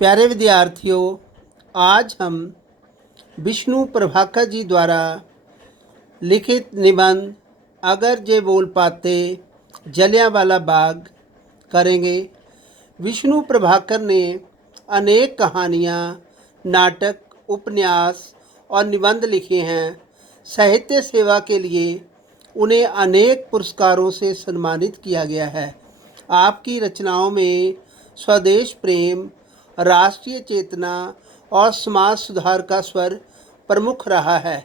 प्यारे विद्यार्थियों, आज हम विष्णु प्रभाकर जी द्वारा लिखित निबंध अगर ये बोल पाते जलियांवाला बाग करेंगे। विष्णु प्रभाकर ने अनेक कहानियाँ, नाटक, उपन्यास और निबंध लिखे हैं। साहित्य सेवा के लिए उन्हें अनेक पुरस्कारों से सम्मानित किया गया है। आपकी रचनाओं में स्वदेश प्रेम, राष्ट्रीय चेतना और समाज सुधार का स्वर प्रमुख रहा है।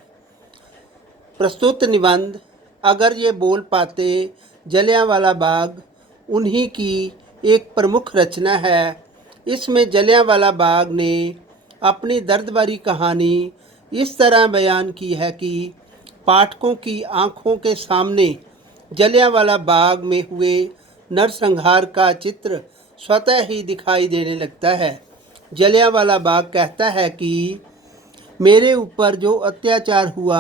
प्रस्तुत निबंध अगर ये बोल पाते जलियांवाला बाग उन्हीं की एक प्रमुख रचना है। इसमें जलियांवाला बाग ने अपनी दर्द भरी कहानी इस तरह बयान की है कि पाठकों की आंखों के सामने जलियांवाला बाग में हुए नरसंहार का चित्र स्वतः ही दिखाई देने लगता है। जलियांवाला बाग कहता है कि मेरे ऊपर जो अत्याचार हुआ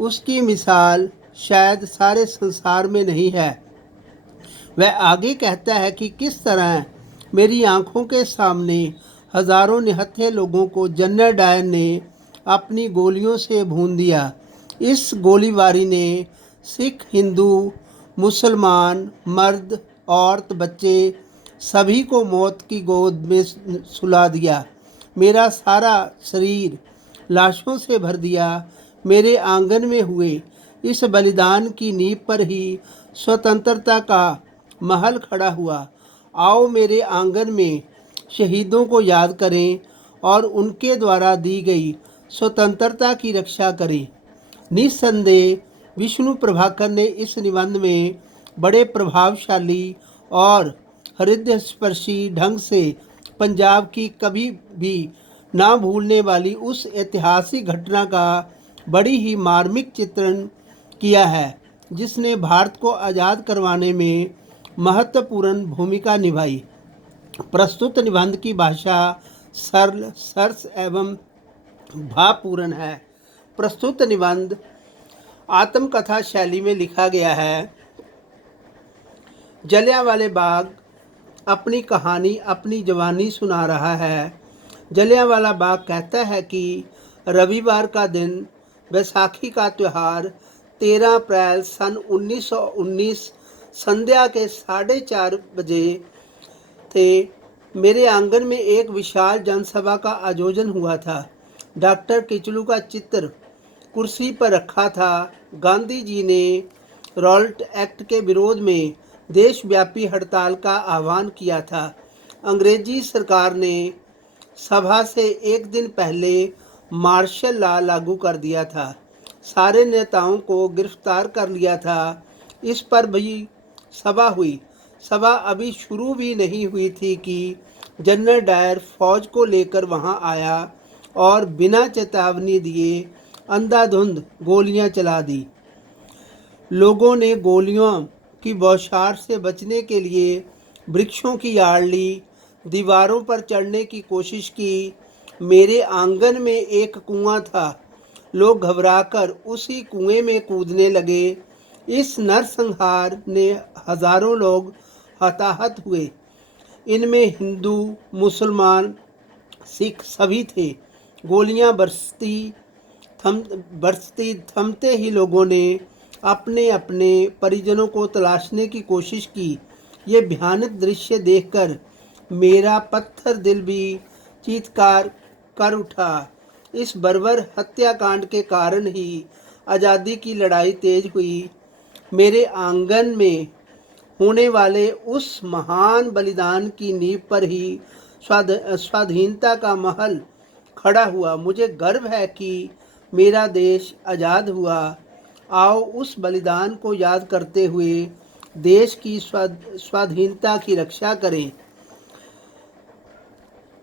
उसकी मिसाल शायद सारे संसार में नहीं है। वह आगे कहता है कि किस तरह मेरी आंखों के सामने हजारों निहत्थे लोगों को जनरल डायर ने अपनी गोलियों से भून दिया। इस गोलीबारी ने सिख, हिंदू, मुसलमान, मर्द, औरत, बच्चे सभी को मौत की गोद में सुला दिया। मेरा सारा शरीर लाशों से भर दिया। मेरे आंगन में हुए इस बलिदान की नींव पर ही स्वतंत्रता का महल खड़ा हुआ। आओ मेरे आंगन में शहीदों को याद करें और उनके द्वारा दी गई स्वतंत्रता की रक्षा करें। निस्संदेह विष्णु प्रभाकर ने इस निबंध में बड़े प्रभावशाली और हृदयस्पर्शी ढंग से पंजाब की कभी भी ना भूलने वाली उस ऐतिहासिक घटना का बड़ी ही मार्मिक चित्रण किया है, जिसने भारत को आज़ाद करवाने में महत्वपूर्ण भूमिका निभाई। प्रस्तुत निबंध की भाषा सरल, सरस एवं भावपूर्ण है। प्रस्तुत निबंध आत्मकथा शैली में लिखा गया है। जलियांवाला बाग अपनी कहानी अपनी जवानी सुना रहा है। जलियांवाला बाग कहता है कि रविवार का दिन, बैसाखी का त्यौहार 13 अप्रैल सन 1919 संध्या के 4:30 बजे थे। मेरे आंगन में एक विशाल जनसभा का आयोजन हुआ था। डॉक्टर किचलू का चित्र कुर्सी पर रखा था। गांधी जी ने रॉयल्टी एक्ट के विरोध में देशव्यापी हड़ताल का आह्वान किया था। अंग्रेजी सरकार ने सभा से एक दिन पहले मार्शल लॉ लागू कर दिया था। सारे नेताओं को गिरफ्तार कर लिया था। इस पर भी सभा हुई। सभा अभी शुरू भी नहीं हुई थी कि जनरल डायर फौज को लेकर वहां आया और बिना चेतावनी दिए अंधाधुंध गोलियां चला दी। लोगों ने गोलियों की बौछार से बचने के लिए वृक्षों की आड़ ली, दीवारों पर चढ़ने की कोशिश की। मेरे आंगन में एक कुआं था। लोग घबराकर उसी कुएं में कूदने लगे। इस नरसंहार ने हजारों लोग हताहत हुए। इनमें हिंदू, मुसलमान, सिख सभी थे। गोलियां थमते ही लोगों ने अपने अपने परिजनों को तलाशने की कोशिश की। ये भयानक दृश्य देखकर मेरा पत्थर दिल भी चीत्कार कर उठा। इस बर्बर हत्याकांड के कारण ही आज़ादी की लड़ाई तेज हुई। मेरे आंगन में होने वाले उस महान बलिदान की नींव पर ही स्वाधीनता का महल खड़ा हुआ। मुझे गर्व है कि मेरा देश आज़ाद हुआ। आओ उस बलिदान को याद करते हुए देश की स्वाधीनता की रक्षा करें।